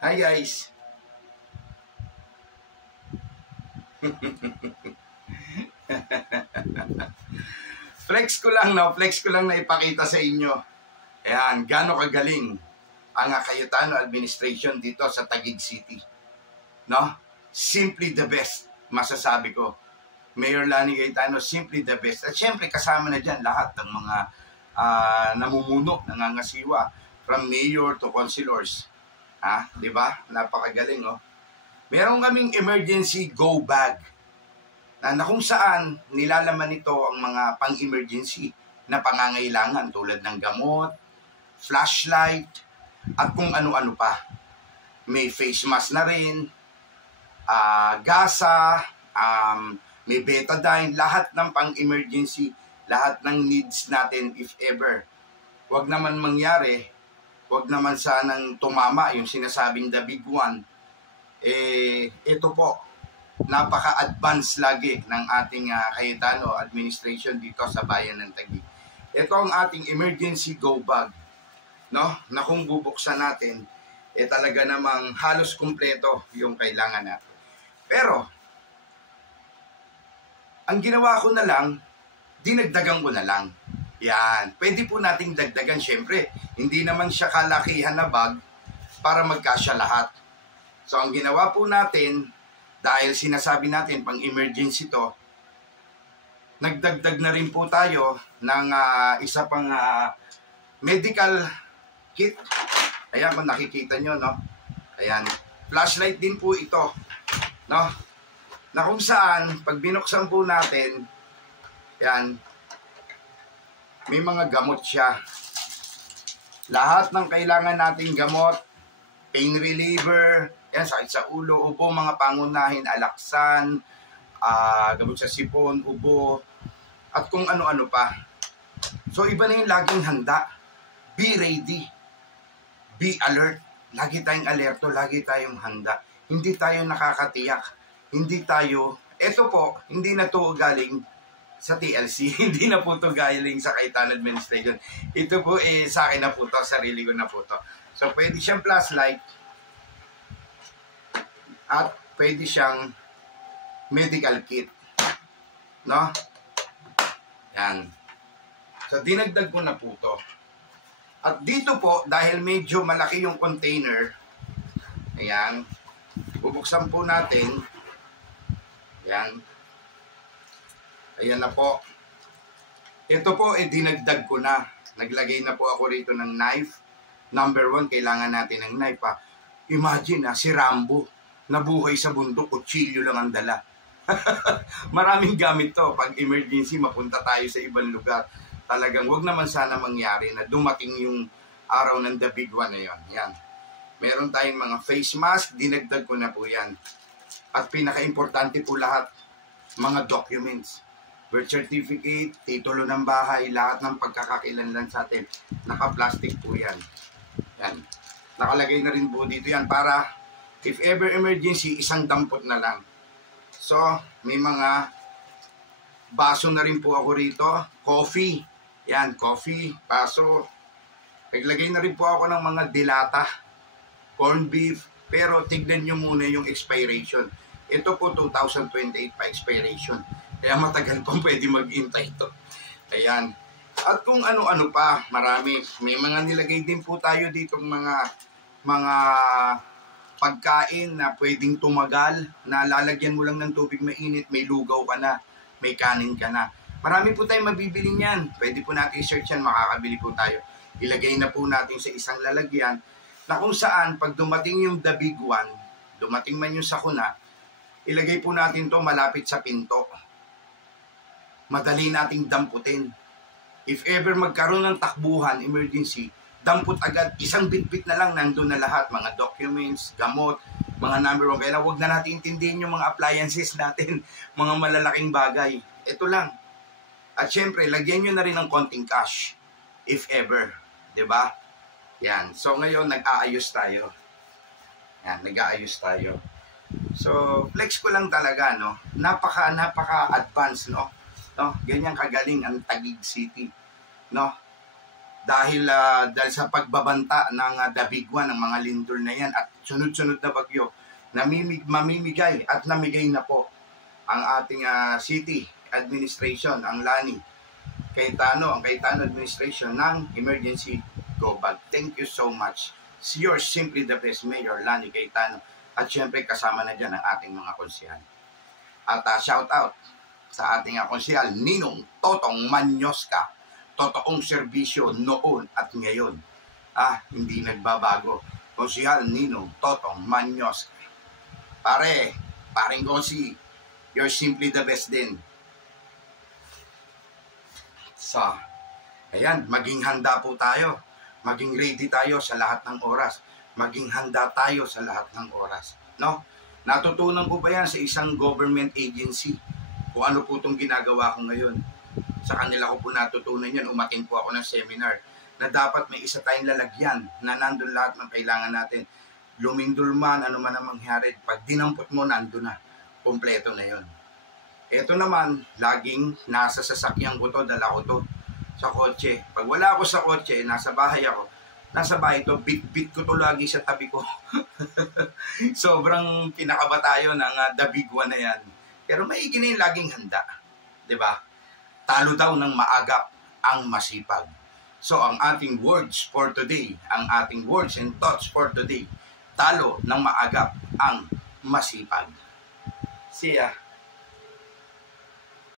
Hi guys! Flex ko lang, no? Flex ko lang na ipakita sa inyo. Ayan, gaano kagaling ang Cayetano Administration dito sa Taguig City. No? Simply the best, masasabi ko. Mayor Lani Cayetano, simply the best. At syempre, kasama na dyan lahat ng mga namumuno, nangangasiwa, from mayor to councilors. Di ba? Napakagaling, oh. Meron kaming emergency go bag na kung saan nilalaman nito ang mga pang-emergency na pangangailangan tulad ng gamot, flashlight, at kung ano-ano pa. May face mask na rin, gasa, may betadine, lahat ng pang-emergency, lahat ng needs natin if ever. Huwag naman mangyari, huwag naman sanang tumama yung sinasabing the big one. Ito po, napaka-advance lagi ng ating Cayetano Administration dito sa bayan ng Taguig. Ito ang ating emergency go bag, no? Na kung bubuksan natin, talaga namang halos kumpleto yung kailangan natin. Pero, ang ginawa ko na lang, dinagdagan ko na lang. Yan. Pwede po nating dagdagan, syempre. Hindi naman siya kalakihan na bag para magkasya lahat. So, ang ginawa po natin, dahil sinasabi natin pang emergency to, nagdagdag na rin po tayo ng isa pang medical kit. Ayan, kung nakikita nyo, no? Ayan. Flashlight din po ito, no? Na kung saan, pag binuksan po natin, yan, may mga gamot siya. Lahat ng kailangan nating gamot, pain reliever, yan, sakit sa ulo, ubo, mga pangunahin, alaksan, gamot sa sipon, ubo, at kung ano-ano pa. So, iba na yung laging handa. Be ready. Be alert. Lagi tayong alerto, lagi tayong handa. Hindi tayo nakakatiyak. Hindi tayo, eto po, hindi na to galing sa TLC. Hindi na po to galing sa Cayetano Administration. Ito po, sa akin na po to, sarili ko na po to. So, pwede siyang flashlight, at pwede siyang medical kit. No? Yan. So, dinagdag ko na po to. At dito po, dahil medyo malaki yung container, ayan, bubuksan po natin. Ayan. Ayan na po. Ito po, dinagdag ko na. Naglagay na po ako rito ng knife. Number 1, kailangan natin ng knife. Imagine, si Rambo, nabuhay sa bundok, kutsilyo lang ang dala. Maraming gamit to. Pag emergency, mapunta tayo sa ibang lugar. Talagang wag naman sana mangyari na dumating yung araw ng the big one na yun. Yan. Meron tayong mga face mask, dinagdag ko na po yan. At pinaka-importante po lahat, mga documents. Birth certificate, titulo ng bahay, lahat ng pagkakakilanlan sa atin. Naka-plastic po yan. Yan. Nakalagay na rin po dito yan para if ever emergency, isang dampot na lang. So, may mga baso na rin po ako rito. Coffee. Yan, coffee, baso. Naglagay na rin po ako ng mga dilata. Corned beef. Pero tignan nyo muna yung expiration. Ito po 2028 pa expiration. Kaya matagal pang pwede mag-intay ito. Ayan. At kung ano-ano pa, marami. May mga nilagay din po tayo dito mga pagkain na pwedeng tumagal, na lalagyan mo lang ng tubig mainit, may lugaw ka na, may kanin ka na. Marami po tayong mabibili niyan. Pwede po natin i-search yan, makakabili po tayo. Ilagay na po natin sa isang lalagyan na kung saan pag dumating yung the big one, dumating man yung sakuna, ilagay po natin to malapit sa pinto. Madali nating damputin. If ever magkaroon ng takbuhan, emergency, dampot agad, isang bitbit na lang, nandun na lahat, mga documents, gamot, mga number 1. Kaya huwag na natin intindihin yung mga appliances natin, mga malalaking bagay. Ito lang. At syempre, lagyan nyo na rin ng konting cash, if ever. Diba? Yan. So ngayon, nag-aayos tayo. Yan, nag-aayos tayo. So, flex ko lang talaga, no? Napaka-advance, no? Ganyan kagaling ang Taguig City, no? dahil sa pagbabanta ng The Big One, ng mga lindol na yan at sunod-sunod na bagyo, mamimigay at namigay na po ang ating city administration, ang LANI, ang Cayetano administration ng emergency go bag. Thank you so much. You're simply the best, Mayor Lani Cayetano. At syempre kasama na dyan ang ating mga konsehal. At shout out sa ating konsehal, Ninong Totong Manyosca. Totoong serbisyo noon at ngayon. Hindi nagbabago. Konsehal Ninong Totong Manyosca. Paring Konsi, you're simply the best din. So, ayan, maging handa po tayo. Maging ready tayo sa lahat ng oras. Maging handa tayo sa lahat ng oras. No? Natutunan ko ba yan sa isang government agency? Kung ano po itong ginagawa ko ngayon. Sa kanila ko po natutunan yan. Umating po ako ng seminar na dapat may isa tayong lalagyan na nandun lahat ng kailangan natin. Lumindol man, ano man ang mangyari. Pag dinampot mo, nandun na. Kompleto na yon. Ito naman, laging nasa sasakyan ko to, dala ko to sa kotse. Pag wala ako sa kotse, nasa bahay ako. Nasa bahay to, bit ko to lagi sa tabi ko. Sobrang kinakabatayo ng The Big One na yan. Pero maigi na yung laging handa. Diba? Talo daw ng maagap ang masipag. So, ang ating words for today, ang ating words and thoughts for today, talo ng maagap ang masipag. See ya.